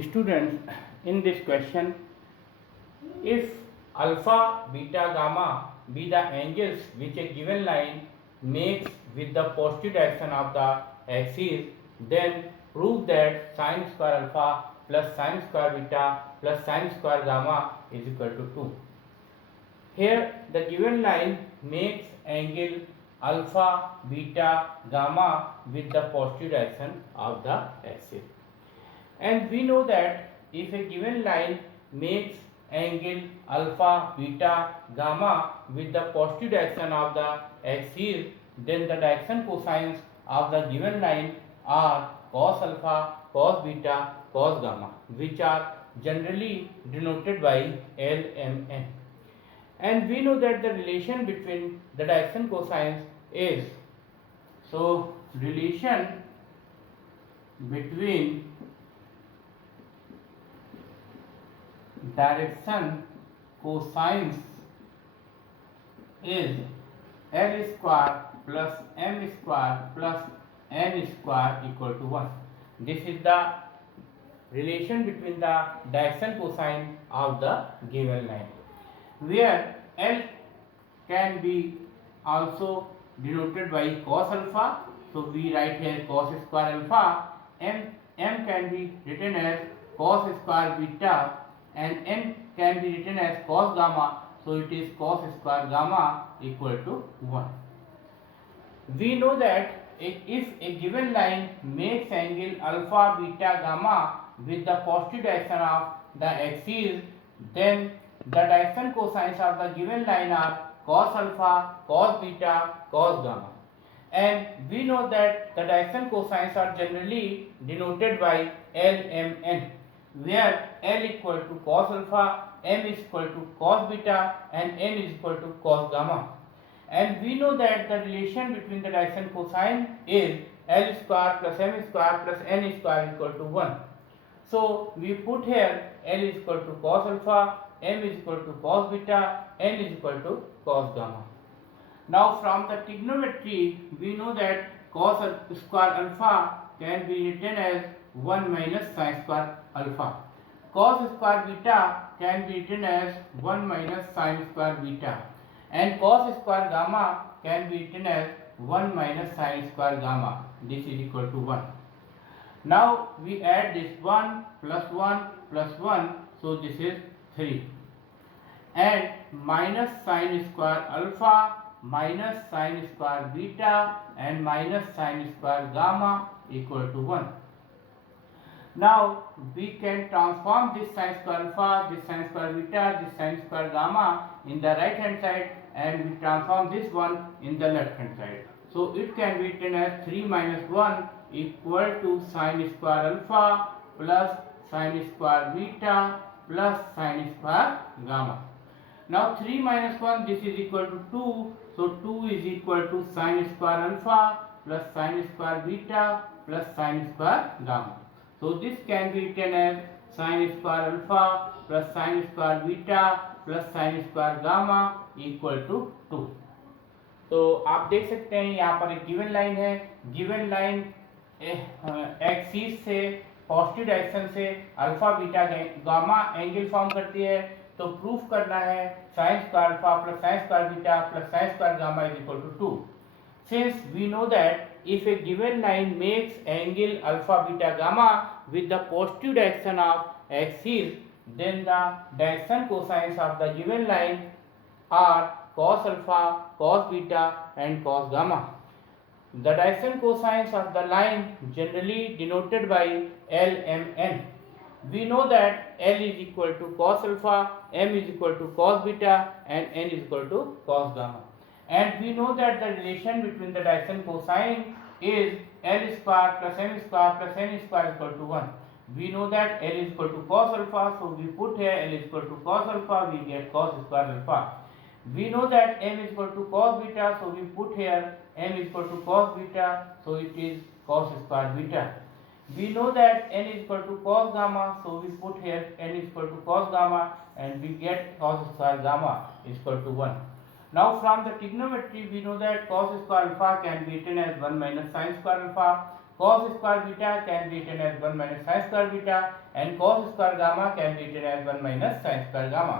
Students, in this question, if alpha, beta, gamma be the angles which a given line makes with the positive direction of the axis, then prove that sine square alpha plus sine square beta plus sine square gamma is equal to 2. Here the given line makes angle alpha, beta, gamma with the positive direction of the axis. And we know that if a given line makes angle alpha, beta, gamma with the positive direction of the axis, then the direction cosines of the given line are cos alpha, cos beta, cos gamma, which are generally denoted by L, M, N. And we know that the relation between the direction cosines is, so relation between direction cosines is L square plus M square plus N square equal to 1. This is the relation between the direction cosine of the given line, where L can be also denoted by cos alpha, so we write here cos square alpha. M can be written as cos square beta, and N can be written as cos gamma, so it is cos square gamma equal to 1. We know that if a given line makes angle alpha, beta, gamma with the positive direction of the axis, then the direction cosines of the given line are cos alpha, cos beta, cos gamma. And we know that the direction cosines are generally denoted by L, M, N, where L equal to cos alpha, M is equal to cos beta, and N is equal to cos gamma. And we know that the relation between the direction cosine is L square plus M square plus N square equal to 1. So we put here L is equal to cos alpha, M is equal to cos beta, N is equal to cos gamma. Now from the trigonometry we know that cos square alpha can be written as 1 minus sin square alpha. Cos square beta can be written as 1 minus sin square beta, and cos square gamma can be written as 1 minus sin square gamma. This is equal to 1. Now we add this 1 plus 1 plus 1, so this is 3, and minus sin square alpha minus sin square beta and minus sin square gamma equal to 1. Now we can transform this sin square alpha, this sin square beta, this sin square gamma in the right hand side, and we transform this one in the left hand side. So it can be written as 3 minus 1 equal to sin square alpha plus sin square beta plus sin square gamma. Now 3 minus 1, this is equal to 2, so 2 is equal to sin square alpha plus sin square beta plus sin square gamma. So this can be written as sin square alpha plus sin square beta plus sin square gamma equal to 2. तो आप देख सकते हैं यहाँ पर एक given line है, given line axis से पॉजिटिव डायरेक्शन से alpha beta gamma angle form करती है, तो प्रूफ करना है sin square alpha plus sin square beta plus sin square gamma is equal to 2. Since we know that if a given line makes angle alpha beta gamma with the positive direction of axis, then the direction cosines of the given line are cos alpha, cos beta and cos gamma. The direction cosines of the line generally denoted by L, M, N. We know that L is equal to cos alpha, M is equal to cos beta and N is equal to cos gamma. And we know that the relation between the direction cosine is L square plus M square plus N square equal to 1. We know that L is equal to cos alpha, so we put here L is equal to cos alpha, we get cos square alpha. We know that M is equal to cos beta, so we put here M is equal to cos beta, so it is cos square beta. We know that N is equal to cos gamma, so we put here N is equal to cos gamma, and we get cos square gamma is equal to 1. Now from the trigonometry we know that cos square alpha can be written as 1 minus sin square alpha, cos square beta can be written as 1 minus sin square beta, and cos square gamma can be written as 1 minus sin square gamma.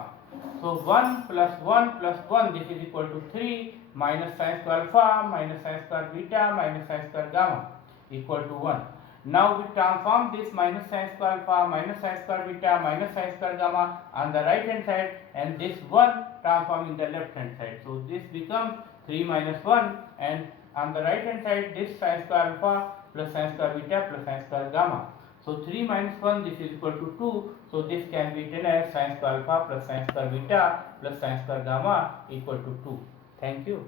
So 1 plus 1 plus 1, this is equal to 3 minus sin square alpha minus sin square beta minus sin square gamma equal to 1. Now we transform this minus sin square alpha minus sin square beta minus sin square gamma on the right hand side, and this 1 transform in the left hand side. So this becomes 3 minus 1, and on the right hand side this sin square alpha plus sin square beta plus sin square gamma. So 3 minus 1, this is equal to 2. So this can be written as sin square alpha plus sin square beta plus sin square gamma equal to 2. Thank you.